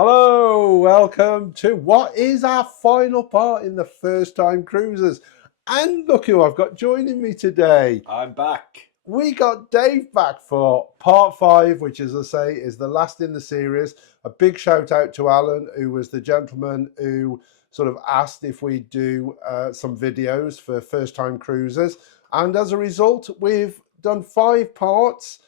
Hello, welcome to what is our final part in the first time cruises. And look who I've got joining me today. I'm back. We got Dave back for part 5, which, as I say, is the last in the series. A big shout out to Alan, who was the gentleman who sort of asked if we do some videos for first time cruises. And as a result, we've done 5 parts.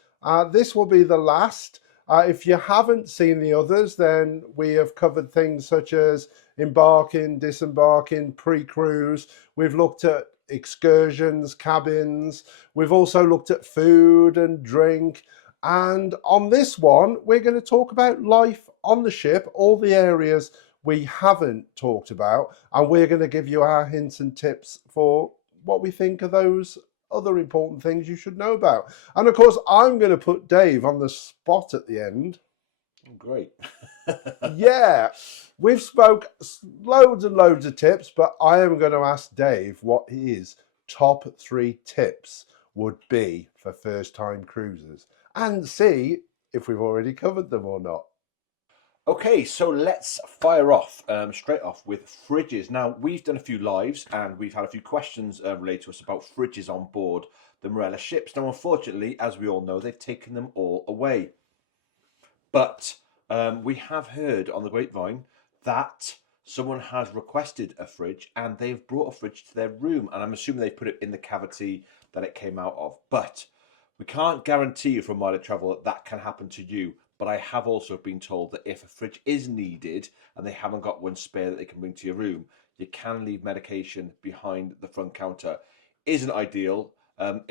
This will be the last. If you haven't seen the others, then we have covered things such as embarking, disembarking, pre-cruise. We've looked at excursions, cabins. We've also looked at food and drink. And on this one, we're going to talk about life on the ship, all the areas we haven't talked about. And we're going to give you our hints and tips for what we think of those other important things you should know about. And of course, I'm going to put Dave on the spot at the end. Great. Yeah, we've spoke loads and loads of tips, but I am going to ask Dave what his top 3 tips would be for first time cruisers and see if we've already covered them or not. Okay, so let's fire off straight off with fridges. Now, we've done a few lives and we've had a few questions related to us about fridges on board the Marella ships. Now, unfortunately, as we all know, they've taken them all away. But we have heard on the grapevine that someone has requested a fridge and they've brought a fridge to their room. And I'm assuming they put it in the cavity that it came out of. But we can't guarantee you from Marella Travel that that can happen to you. But I have also been told that if a fridge is needed and they haven't got one spare that they can bring to your room, you can leave medication behind the front counter. Isn't ideal.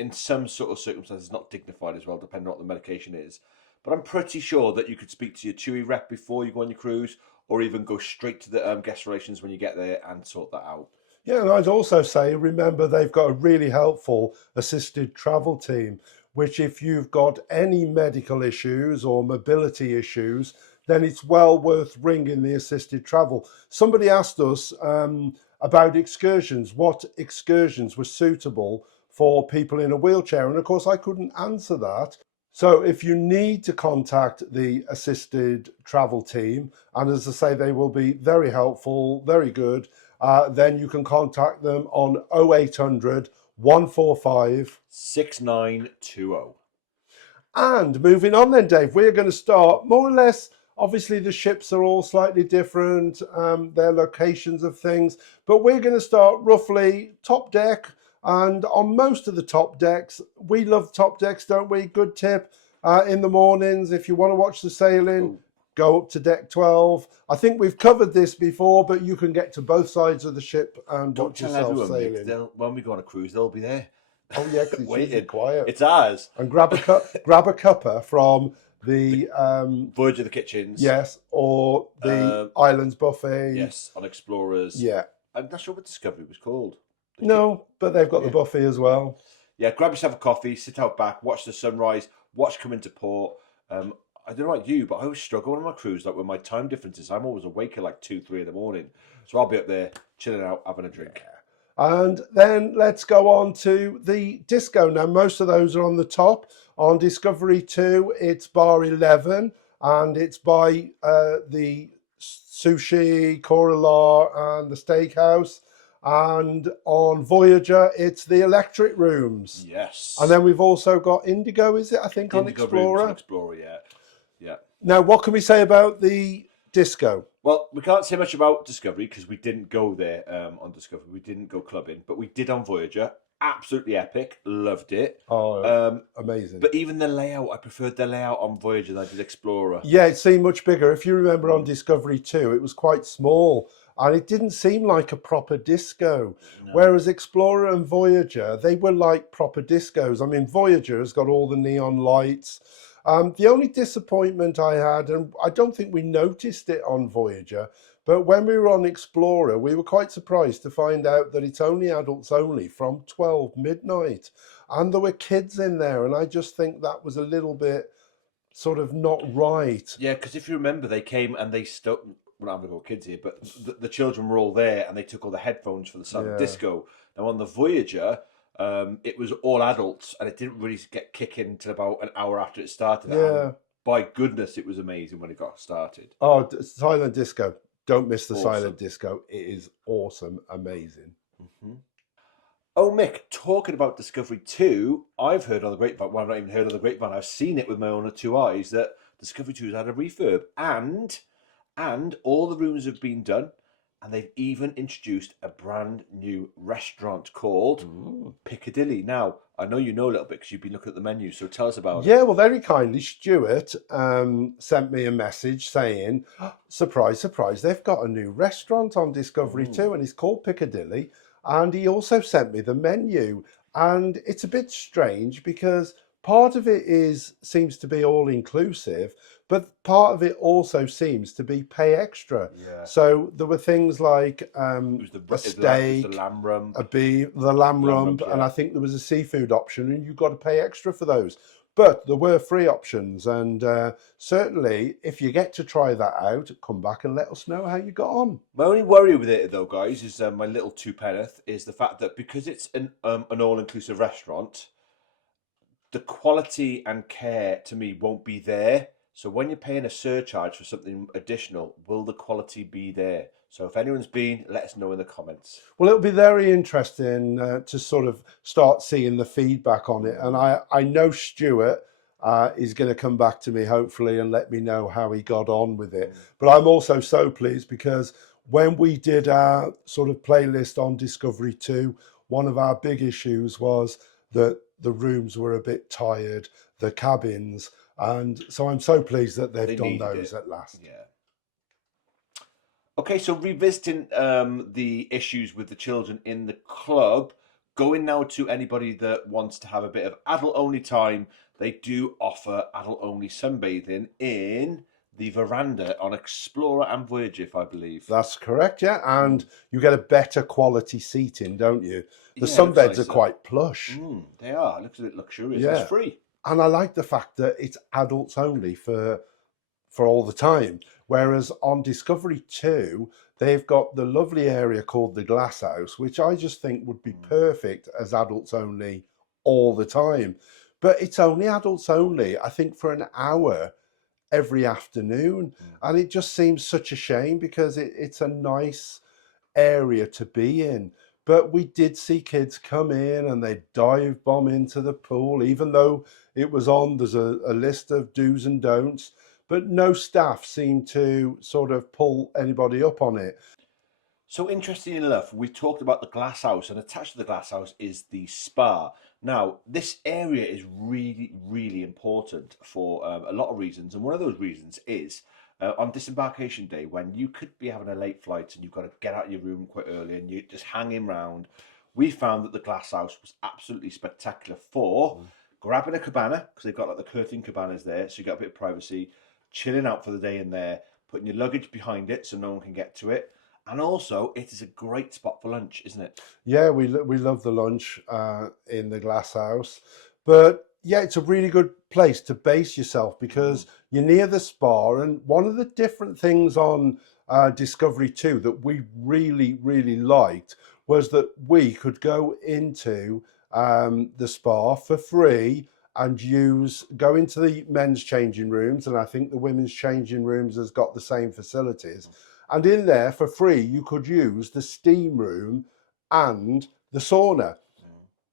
In some sort of circumstances, not dignified as well, depending on what the medication is. But I'm pretty sure that you could speak to your TUI rep before you go on your cruise, or even go straight to the guest relations when you get there and sort that out. Yeah, and I'd also say, remember, they've got a really helpful assisted travel team, which if you've got any medical issues or mobility issues, then it's well worth ringing the assisted travel. Somebody asked us about excursions, what excursions were suitable for people in a wheelchair. And of course, I couldn't answer that. So if you need to contact the assisted travel team, and as I say, they will be very helpful, very good, then you can contact them on 0800 145 6920. And moving on then, Dave, we're going to start more or less. Obviously, the ships are all slightly different, their locations of things, but we're going to start roughly top deck. And on most of the top decks, we love top decks, don't we? Good tip. In the mornings, if you want to watch the sailing, go up to deck 12. I think we've covered this before, but you can get to both sides of the ship and Don't watch tell yourself everyone, sailing. Mick. When we go on a cruise, they'll be there. Oh yeah, because it's usually quiet. It's ours. And grab a cuppa from the Voyager the kitchens. yes, or the Islands buffet. Yes, on Explorers. Yeah. I'm not sure what Discovery was called. No, but they've got the buffet as well. Yeah, grab yourself a coffee, sit out back, watch the sunrise, watch come into port. I don't know about you, but I always struggle on my cruise, like with my time differences. I'm always awake at like 2, 3 in the morning. So I'll be up there chilling out, having a drink. And then let's go on to the disco. Now, most of those are on the top. On Discovery 2, it's bar 11, and it's by the sushi, Corallar, and the steakhouse. And on Voyager, it's the electric rooms. Yes. And then we've also got Indigo, is it? I think on Indigo Explorer. rooms on Explorer, yeah. Yeah. Now, what can we say about the disco? Well, we can't say much about Discovery because we didn't go there on Discovery. We didn't go clubbing, but we did on Voyager. Absolutely epic. Loved it. Oh, amazing. But even the layout, I preferred the layout on Voyager than I did Explorer. Yeah, it seemed much bigger. If you remember on Discovery 2, it was quite small. And it didn't seem like a proper disco. No. Whereas Explorer and Voyager, they were like proper discos. I mean, Voyager has got all the neon lights. The only disappointment I had, and I don't think we noticed it on Voyager, but when we were on Explorer, we were quite surprised to find out that it's only adults only from 12 midnight. And there were kids in there, and I just think that was a little bit sort of not right. Yeah, because if you remember, they came and they stuck... Well, I've got kids here, but the children were all there and they took all the headphones for the silent disco. Now, on the Voyager... it was all adults, and it didn't really get kicking until about an hour after it started. Yeah. by goodness, it was amazing when it got started. Oh, silent disco. Don't miss the Awesome. silent disco. It is awesome, amazing. Mm-hmm. Oh, Mick, talking about Discovery 2, I've heard on the grapevine, well, I've not even heard on the grapevine, I've seen it with my own two eyes, that Discovery 2 has had a refurb, and all the rooms have been done, and they've even introduced a brand new restaurant called Piccadilly. Now, I know you know a little bit because you've been looking at the menu, so tell us about it. Yeah, well, very kindly, Stuart sent me a message saying, surprise, surprise, they've got a new restaurant on Discovery 2 and it's called Piccadilly. And he also sent me the menu. And it's a bit strange because part of it seems to be all inclusive, but part of it also seems to be pay extra. Yeah. So there were things like It was a steak, the lamb rump. the lamb rump, yeah. and I think there was a seafood option, and you got to pay extra for those. But there were free options, and certainly, if you get to try that out, come back and let us know how you got on. My only worry with it, though, guys, is my little two penneth, is the fact that because it's an all-inclusive restaurant, the quality and care to me won't be there. So when you're paying a surcharge for something additional, will the quality be there? So if anyone's been, let us know in the comments. Well, it'll be very interesting to sort of start seeing the feedback on it. And I know Stuart is going to come back to me, hopefully, and let me know how he got on with it. But I'm also so pleased because when we did our sort of playlist on Discovery 2, one of our big issues was that the rooms were a bit tired, the cabins. And so I'm so pleased that they've done those at last. Yeah. Okay, so revisiting the issues with the children in the club, going now to anybody that wants to have a bit of adult-only time, they do offer adult-only sunbathing in the veranda on Explorer and Voyager, if I believe. That's correct, yeah. And you get a better quality seating, don't you? The Yeah, sunbeds nice, are quite plush. They are. It looks a bit luxurious. Yeah. It's free. And I like the fact that it's adults only for all the time. Whereas on Discovery 2, they've got the lovely area called the Glass House, which I just think would be perfect as adults only all the time. But it's only adults only, I think, for an hour every afternoon. And it just seems such a shame because it's a nice area to be in. But we did see kids come in and they dive bomb into the pool, even though it was on, there's a list of do's and don'ts, but no staff seemed to sort of pull anybody up on it. So interesting enough, we talked about the glass house, and attached to the glass house is the spa. Now, this area is really, really important for a lot of reasons, and one of those reasons is on disembarkation day, when you could be having a late flight and you've got to get out of your room quite early and you're just hanging around. We found that the glass house was absolutely spectacular for grabbing a cabana, because they've got like the curtain cabanas there, so you got a bit of privacy, chilling out for the day in there, putting your luggage behind it so no one can get to it. And also, it is a great spot for lunch, isn't it? Yeah, we love the lunch in the glass house. But yeah, it's a really good place to base yourself because you're near the spa. And one of the different things on Discovery 2 that we really, really liked was that we could go into the spa for free and go into the men's changing rooms. And I think the women's changing rooms has got the same facilities. And in there, for free, you could use the steam room and the sauna.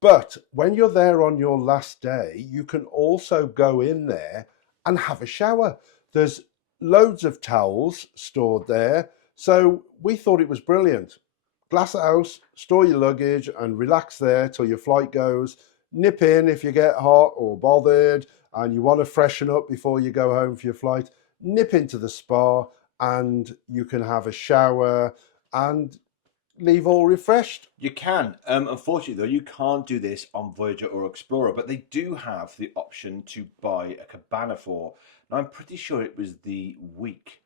But when you're there on your last day, you can also go in there and have a shower. There's loads of towels stored there. So we thought it was brilliant. Glass house, store your luggage and relax there till your flight goes. Nip in if you get hot or bothered and you want to freshen up before you go home for your flight. Nip into the spa and you can have a shower and leave all refreshed. You can. Unfortunately, though, you can't do this on Voyager or Explorer, but they do have the option to buy a cabana for. Now, I'm pretty sure it was the week.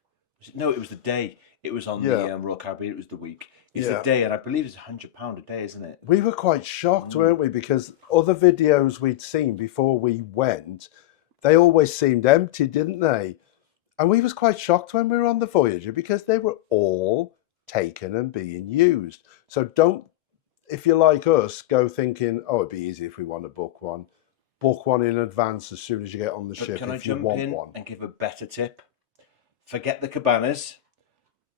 No, it was the day. It was on the Royal Caribbean. It was the week. It's the day, and I believe it's £100 a day, isn't it? We were quite shocked, weren't we? Because other videos we'd seen before we went, they always seemed empty, didn't they? And we was quite shocked when we were on the Voyager because they were all taken and being used. So don't, if you're like us, go thinking, oh, it'd be easy if we want to book one. book one in advance as soon as you get on the But ship can I if you jump want in one. and give a better tip? Forget the cabanas.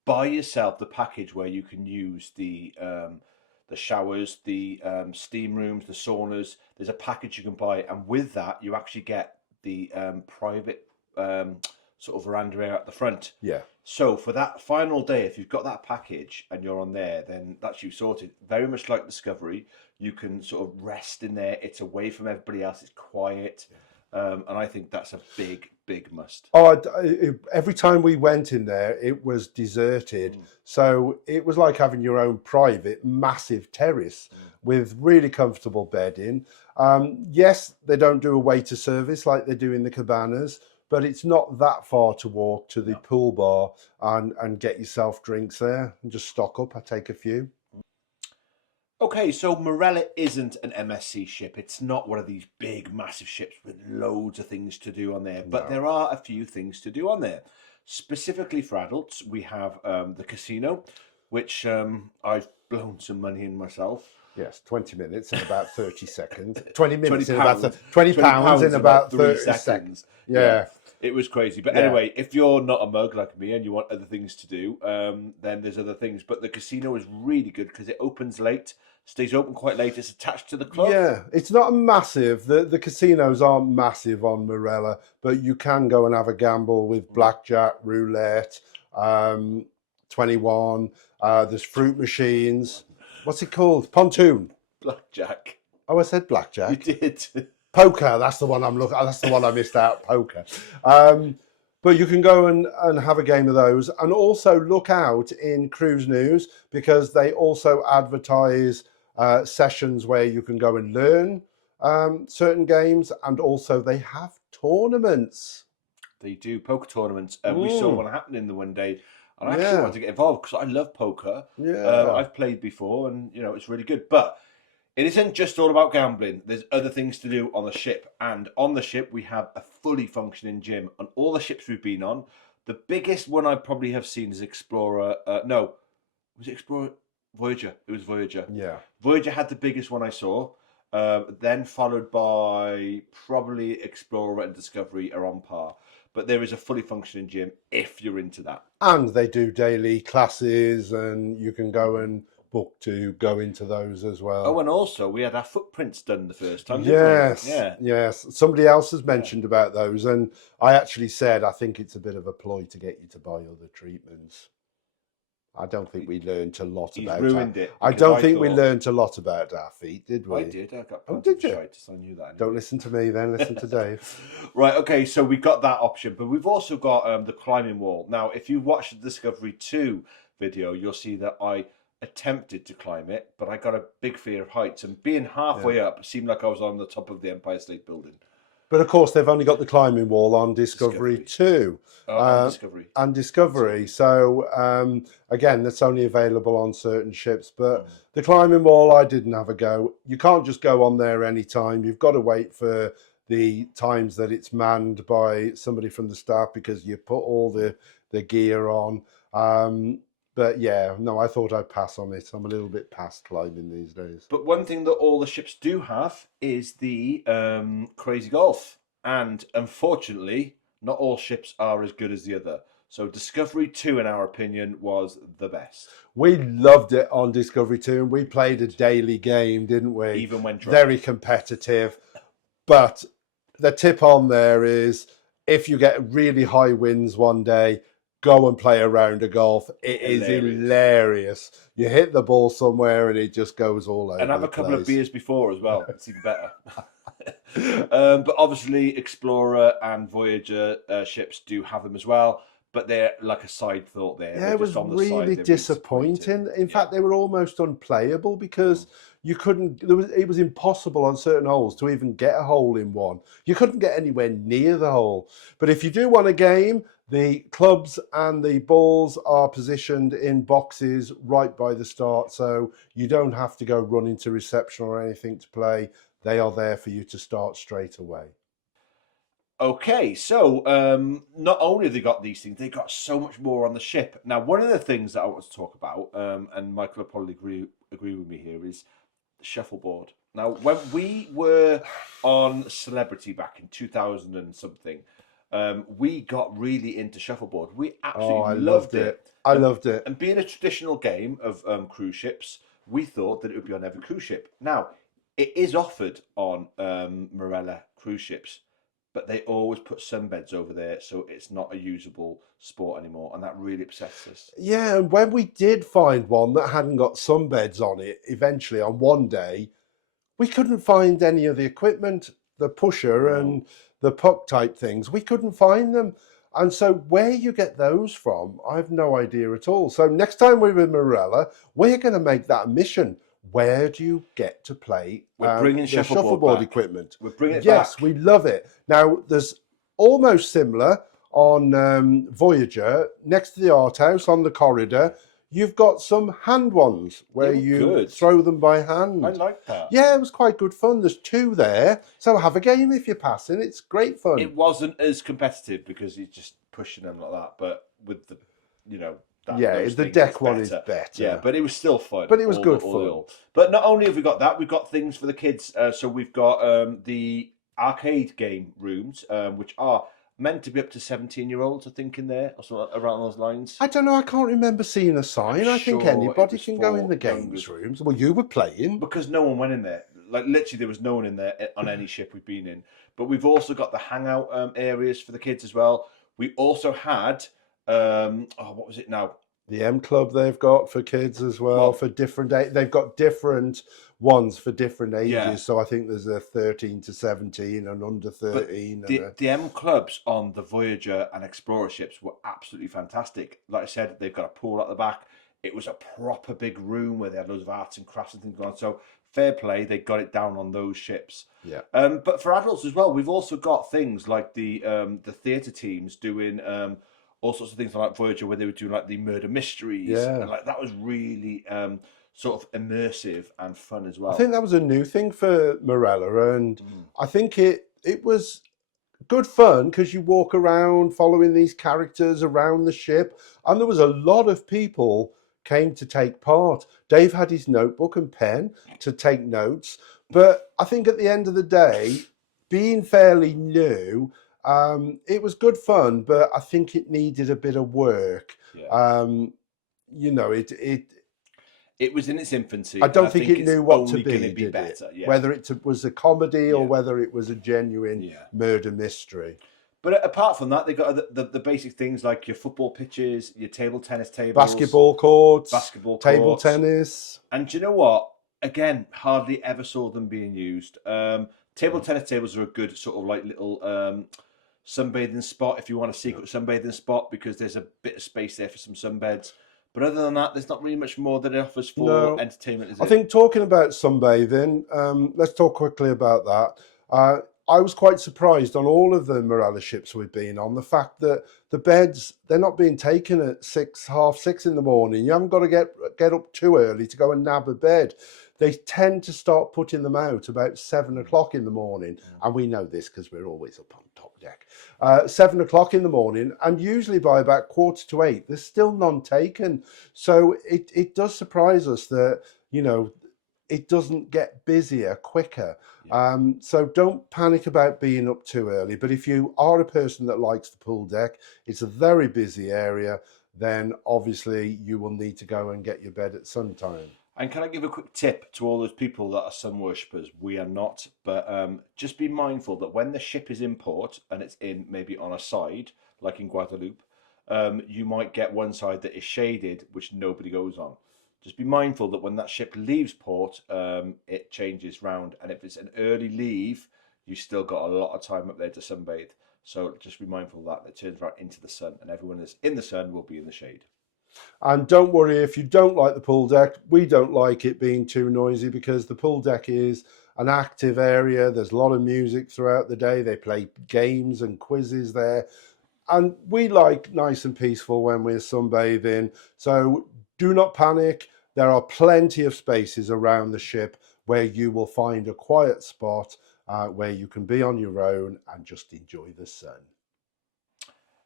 Buy yourself the package where you can use the showers, the steam rooms, the saunas. There's a package you can buy, and with that, you actually get the private sort of veranda area at the front. Yeah. So for that final day, if you've got that package and you're on there, then that's you sorted. Very much like Discovery, you can sort of rest in there. It's away from everybody else. It's quiet, and I think that's a big, big must. Oh, every time we went in there, it was deserted. So it was like having your own private, massive terrace with really comfortable bedding. Yes, they don't do a waiter service like they do in the cabanas, but it's not that far to walk to the pool bar and get yourself drinks there and just stock up. I take a few. Okay, so Marella isn't an MSC ship. It's not one of these big, massive ships with loads of things to do on there. But there are a few things to do on there. Specifically for adults, we have the casino, which I've blown some money in myself. Yes, 20 minutes in about 30 seconds. 20 minutes 20 in about pounds. 20 pounds in about 30 3 seconds. Yeah. Yeah. It was crazy. But anyway, if you're not a mug like me and you want other things to do, then there's other things. But the casino is really good because it opens late, stays open quite late. It's attached to the club. Yeah, it's not a massive, the casinos aren't massive on Marella, but you can go and have a gamble with blackjack, roulette, 21. There's fruit machines. What's it called? Pontoon. Blackjack. Oh, I said blackjack. You did. Poker, that's the one I'm looking at. That's the one I missed out, poker. But you can go and have a game of those. And also look out in Cruise News because they also advertise sessions where you can go and learn certain games. And also they have tournaments. They do poker tournaments. We saw one happening the one day. And I actually wanted to get involved because I love poker. Yeah. I've played before and, you know, it's really good. But it isn't just all about gambling. There's other things to do on the ship. And on the ship, we have a fully functioning gym. On all the ships we've been on, the biggest one I probably have seen is Explorer. No, was it Explorer? Voyager. It was Voyager. Yeah. Voyager had the biggest one I saw. Then followed by probably Explorer and Discovery are on par. But there is a fully functioning gym if you're into that. And they do daily classes and you can go and book to go into those as well. Oh, and also we had our footprints done the first time, Yes, didn't we? Yeah. yes. Somebody else has mentioned about those, and I actually said I think it's a bit of a ploy to get you to buy other treatments. I don't think we learned a lot He's about ruined it. I don't think we learned a lot about our feet, did we? I did. I got Oh, did you? shites, I knew that. Anyway. Don't listen to me then, listen to Dave. Right, okay, so we got that option, but we've also got the climbing wall. Now, if you watch the Discovery 2 video, you'll see that I attempted to climb it, but I got a big fear of heights, and being halfway up, it seemed like I was on the top of the Empire State Building. But of course, they've only got the climbing wall on Discovery 2. And Discovery. And Discovery. So, again, that's only available on certain ships. But the climbing wall, I didn't have a go. You can't just go on there anytime. You've got to wait for the times that it's manned by somebody from the staff because you put all the gear on. But yeah, no, I thought I'd pass on it. I'm a little bit past climbing these days. But one thing that all the ships do have is the Crazy Golf. And unfortunately, not all ships are as good as the other. So Discovery 2, in our opinion, was the best. We loved it on Discovery 2 and we played a daily game, didn't we? Even when drunk. Very competitive. But the tip on there is if you get really high winds one day, go and play a round of golf. It is hilarious. You hit the ball somewhere and it just goes all over. And have a couple of beers before as well. It's even better. But obviously, Explorer and Voyager ships do have them as well. But they're like a side thought there. Yeah, it was really disappointing. In fact, they were almost unplayable because you couldn't. It was impossible on certain holes to even get a hole in one. You couldn't get anywhere near the hole. But if you do want a game, the clubs and the balls are positioned in boxes right by the start, so you don't have to go running to reception or anything to play. They are there for you to start straight away. Okay, so not only have they got these things, they got so much more on the ship. Now, one of the things that I want to talk about, and Michael will probably agree with me here, is the shuffleboard. Now, when we were on Celebrity back in 2000 and something, we got really into Shuffleboard. We Oh, absolutely I loved loved it. it. I loved it. And being a traditional game of cruise ships, we thought that it would be on every cruise ship. Now, it is offered on Marella Cruise ships, but they always put sunbeds over there, so it's not a usable sport anymore, and that really upsets us. Yeah, and when we did find one that hadn't got sunbeds on it, eventually on one day, we couldn't find any of the equipment, the pusher No. and the puck type things. We couldn't find them. And so where you get those from, I've no idea at all. So next time we're with Marella, we're going to make that a mission. Where do you get to play We're bringing the shuffleboard back. equipment? We're bringing it Yes, back. we love it. Now, there's almost similar on Voyager, next to the art house on the corridor. You've got some hand ones where you good. throw them by hand. I like that. Yeah, it was quite good fun. There's two there, so have a game if you're passing. It's great fun. It wasn't as competitive because he's just pushing them like that, but with the, the deck one is better. Yeah, but it was still fun. But it was good fun. But not only have we got that, we've got things for the kids. So we've got the arcade game rooms, which are meant to be up to 17-year-olds, I think, in there, or something around those lines. I don't know. I can't remember seeing a sign. I think sure anybody it was can go in the for games youngers. rooms. Well, you were playing. Because no one went in there. Like, literally, there was no one in there on any ship we've been in. But we've also got the hangout areas for the kids as well. We also had, what was it now? The M Club they've got for kids as well, for different they've got different ones for different ages. Yeah. So I think there's a 13 to 17 and under 13. But the M clubs on the Voyager and Explorer ships were absolutely fantastic. Like I said, they've got a pool at the back. It was a proper big room where they had loads of arts and crafts and things going on. So fair play, they got it down on those ships. Yeah. But for adults as well, we've also got things like the theatre teams doing all sorts of things like Voyager, where they were doing like the murder mysteries. Yeah. And like that was really sort of immersive and fun as well. I think that was a new thing for Marella, and I think it was good fun because you walk around following these characters around the ship, and there was a lot of people came to take part. Dave had his notebook and pen to take notes, but I think at the end of the day, being fairly new, it was good fun, but I think it needed a bit of work. Yeah. It was in its infancy. I don't think it knew what to be, did better. Yeah. Whether it was a comedy or whether it was a genuine murder mystery. But apart from that, they got the basic things like your football pitches, your table tennis tables, basketball courts, table courts. tennis. And do you know what? Again, hardly ever saw them being used. Table tennis tables are a good sort of like little sunbathing spot if you want a secret sunbathing spot, because there's a bit of space there for some sunbeds. But other than that, there's not really much more that it offers for entertainment, is it? I think talking about sunbathing, let's talk quickly about that. I was quite surprised on all of the Marella ships we've been on, the fact that the beds, they're not being taken at 6:30 in the morning. You haven't got to get up too early to go and nab a bed. They tend to start putting them out about 7 o'clock in the morning. And we know this because we're always up on top deck. 7 o'clock in the morning, and usually by about 7:45, there's still none taken. So it does surprise us that, it doesn't get busier quicker. So don't panic about being up too early. But if you are a person that likes the pool deck, it's a very busy area, then obviously you will need to go and get your bed at suntime. And can I give a quick tip to all those people that are sun worshippers? We are not, but just be mindful that when the ship is in port and it's in maybe on a side, like in Guadeloupe, you might get one side that is shaded, which nobody goes on. Just be mindful that when that ship leaves port, it changes round. And if it's an early leave, you've still got a lot of time up there to sunbathe. So just be mindful of that. It turns right into the sun, and everyone that's in the sun will be in the shade. And don't worry if you don't like the pool deck. We don't like it being too noisy, because the pool deck is an active area. There's a lot of music throughout the day. They play games and quizzes there. And we like nice and peaceful when we're sunbathing. So do not panic. There are plenty of spaces around the ship where you will find a quiet spot where you can be on your own and just enjoy the sun.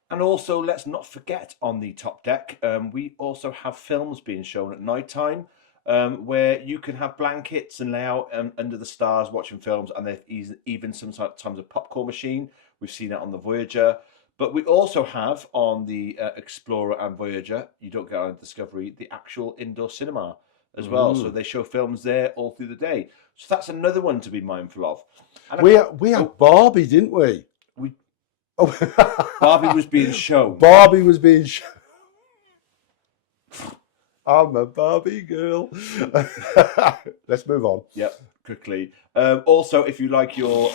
And also, let's not forget, on the top deck, we also have films being shown at night time. where you can have blankets and lay out under the stars watching films, and there's even sometimes a popcorn machine. We've seen it on the Voyager. But we also have on the Explorer and Voyager, you don't get on Discovery, the actual indoor cinema as well. So they show films there all through the day. So that's another one to be mindful of. And we had Barbie, didn't we? Barbie was being shown. Barbie was being shown. I'm a Barbie girl. Let's move on. Yep, quickly. Also, if you like your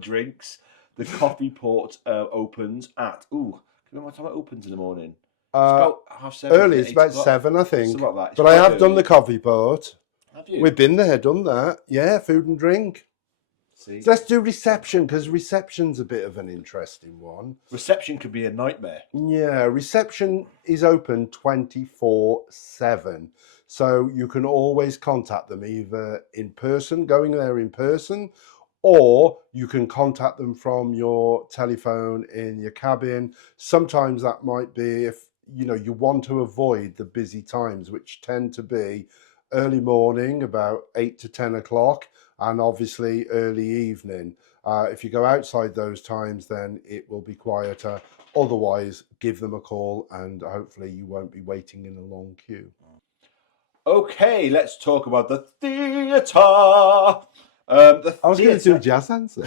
drinks, the coffee port opens at do you know what time it opens in the morning? It's about 7:30. Early, it's about 7, I think. Something like that. But I have done the coffee port. Have you? We've been there, done that. Yeah, food and drink. See? So let's do reception, because reception's a bit of an interesting one. Reception could be a nightmare. Yeah, reception is open 24/7. So you can always contact them either in person, going there in person, or you can contact them from your telephone in your cabin. Sometimes that might be if you want to avoid the busy times, which tend to be early morning, about 8 to 10 o'clock, and obviously early evening. If you go outside those times, then it will be quieter. Otherwise, give them a call, and hopefully you won't be waiting in a long queue. Okay, let's talk about the theatre. I was going to do a jazz answer.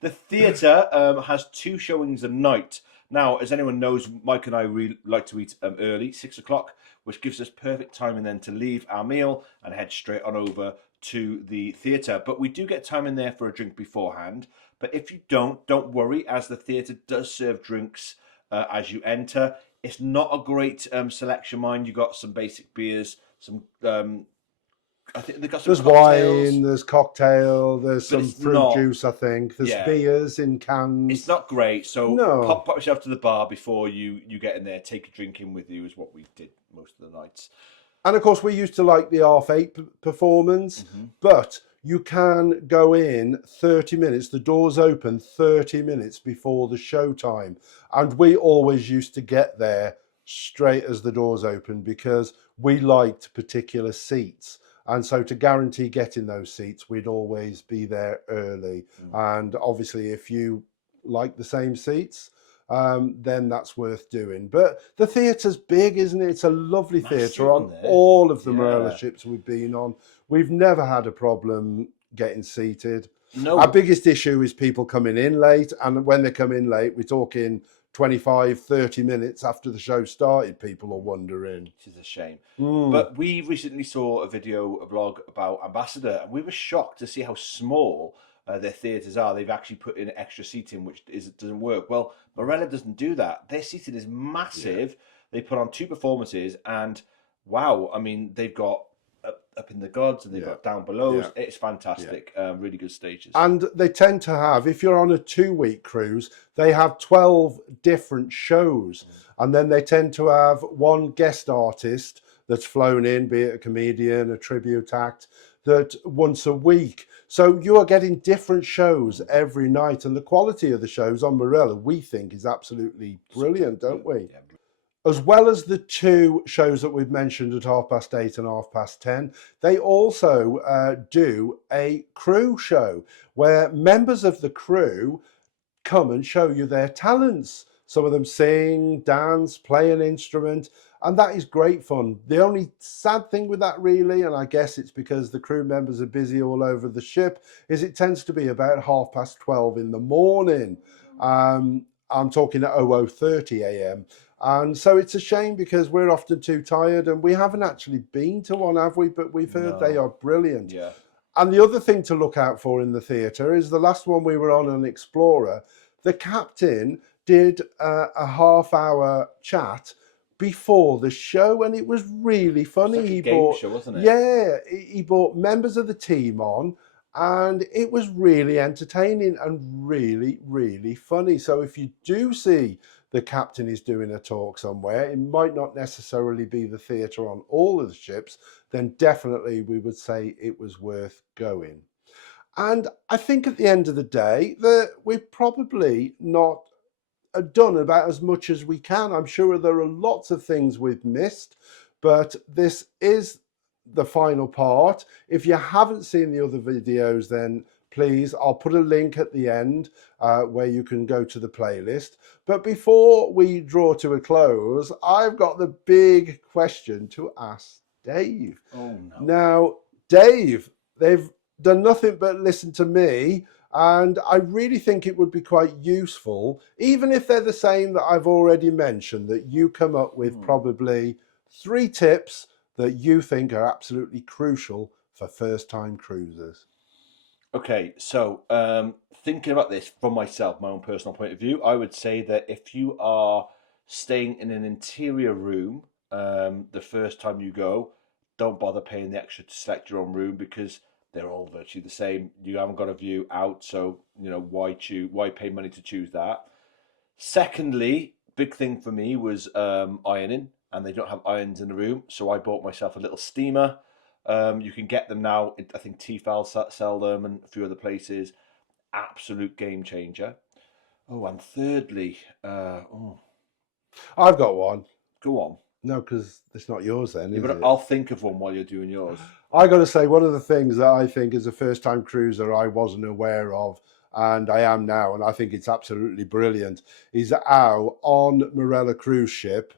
The theatre has 2 showings a night. Now, as anyone knows, Mike and I really like to eat early, 6 o'clock, which gives us perfect timing then to leave our meal and head straight on over to the theatre. But we do get time in there for a drink beforehand. But if you don't worry, as the theatre does serve drinks as you enter. It's not a great selection, mind. You got some basic beers, some I think they got some there's cocktails. wine, there's cocktail, there's some fruit juice, I think. There's beers in cans. It's not great, so pop yourself to the bar before you get in there. Take a drink in with you is what we did most of the nights. And of course, we used to like the half-8 performance, but you can go in 30 minutes. The doors open 30 minutes before the show time. And we always used to get there straight as the doors open because we liked particular seats. And so to guarantee getting those seats, we'd always be there early. And obviously, if you like the same seats, then that's worth doing. But the theatre's big, isn't it? It's a lovely theatre on all of the Marella ships we've been on. We've never had a problem getting seated. No. Our biggest issue is people coming in late. And when they come in late, we're talking 25, 30 minutes after the show started, people are wondering. Which is a shame. But we recently saw a vlog about Ambassador, and we were shocked to see how small their theatres are. They've actually put in extra seating, which doesn't work. Well, Marella doesn't do that. Their seating is massive. Yeah. They put on 2 performances, and wow, I mean, they've got up in the gods and they've got down below. Yeah. It's fantastic. Really good stages. And they tend to have, if you're on a 2-week cruise, they have 12 different shows. And then they tend to have one guest artist that's flown in, be it a comedian, a tribute act, that once a week. So you are getting different shows every night. And the quality of the shows on Marella, we think, is absolutely brilliant, don't we? Yeah. As well as the 2 shows that we've mentioned at 8:30 and 10:30, they also do a crew show where members of the crew come and show you their talents. Some of them sing, dance, play an instrument, and that is great fun. The only sad thing with that really, and I guess it's because the crew members are busy all over the ship, is it tends to be about 12:30 in the morning. I'm talking at 00:30 a.m. And so it's a shame because we're often too tired, and we haven't actually been to one, have we? But we've heard they are brilliant. Yeah. And the other thing to look out for in the theatre is the last one we were on an Explorer, the captain did a half-hour chat before the show, and it was really funny. It was like a game show, wasn't it? Yeah, he brought members of the team on, and it was really entertaining and really, really funny. So if you do see the captain is doing a talk somewhere, it might not necessarily be the theatre on all of the ships, then definitely we would say it was worth going. And I think at the end of the day that we've probably not done about as much as we can. I'm sure there are lots of things we've missed, but this is the final part. If you haven't seen the other videos, then please, I'll put a link at the end where you can go to the playlist. But before we draw to a close, I've got the big question to ask Dave. Oh, no. Now, Dave, they've done nothing but listen to me, and I really think it would be quite useful, even if they're the same that I've already mentioned, that you come up with probably 3 tips that you think are absolutely crucial for first-time cruisers. Okay, so thinking about this from myself, my own personal point of view, I would say that if you are staying in an interior room the first time you go, don't bother paying the extra to select your own room, because they're all virtually the same. You haven't got a view out, so why pay money to choose that? Secondly, big thing for me was ironing, and they don't have irons in the room, so I bought myself a little steamer. You can get them now. I think Tefal sell them, and a few other places. Absolute game changer. Oh, and thirdly, I've got one. Go on. No, because it's not yours then, is it? I'll think of one while you're doing yours. I got to say, one of the things that I think as a first-time cruiser I wasn't aware of, and I am now, and I think it's absolutely brilliant, is how on Marella cruise ship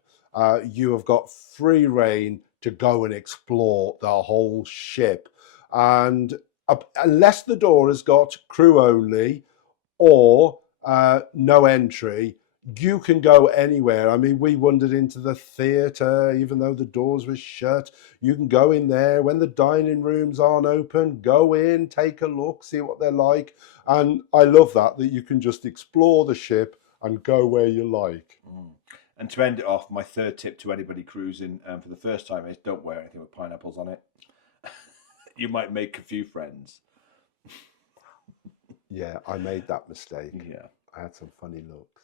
you have got free reign to go and explore the whole ship. And unless the door has got crew only or no entry, you can go anywhere. I mean, we wandered into the theatre, even though the doors were shut. You can go in there when the dining rooms aren't open, go in, take a look, see what they're like. And I love that you can just explore the ship and go where you like. And to end it off, my third tip to anybody cruising for the first time is don't wear anything with pineapples on it. You might make a few friends. Yeah, I made that mistake. Yeah. I had some funny looks.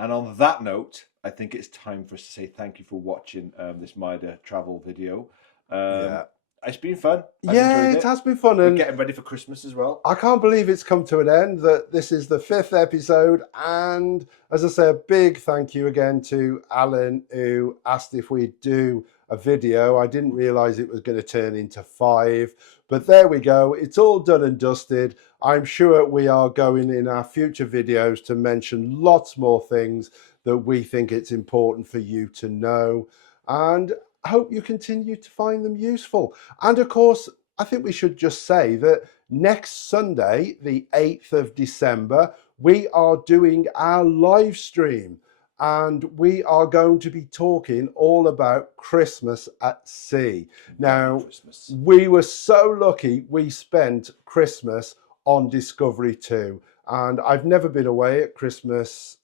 And on that note, I think it's time for us to say thank you for watching this Marella travel video. Yeah. It's been fun. It has been fun. We're And getting ready for Christmas as well. I can't believe it's come to an end, that this is the 5th episode. And as I say, a big thank you again to Alan, who asked if we'd do a video. I didn't realise it was going to turn into 5. But there we go. It's all done and dusted. I'm sure we are going in our future videos to mention lots more things that we think it's important for you to know. And I hope you continue to find them useful. And of course, I think we should just say that next Sunday, the 8th of December, we are doing our live stream, and we are going to be talking all about Christmas at sea. Now, we were so lucky we spent Christmas on Discovery 2, and I've never been away at Christmas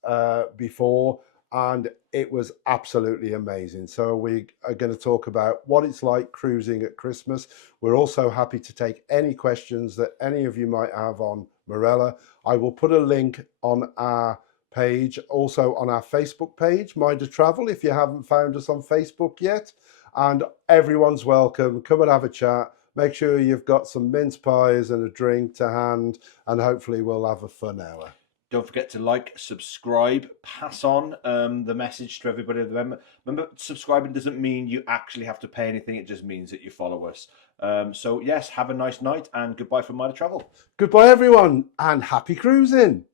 before, and it was absolutely amazing. So we are going to talk about what it's like cruising at Christmas. We're also happy to take any questions that any of you might have on Marella. I will put a link on our page, also on our Facebook page, Mind Travel, if you haven't found us on Facebook yet. And everyone's welcome. Come and have a chat. Make sure you've got some mince pies and a drink to hand, and hopefully we'll have a fun hour. Don't forget to like, subscribe, pass on the message to everybody. Remember, subscribing doesn't mean you actually have to pay anything. It just means that you follow us. So yes, have a nice night, and goodbye from Marella Travel. Goodbye, everyone, and happy cruising.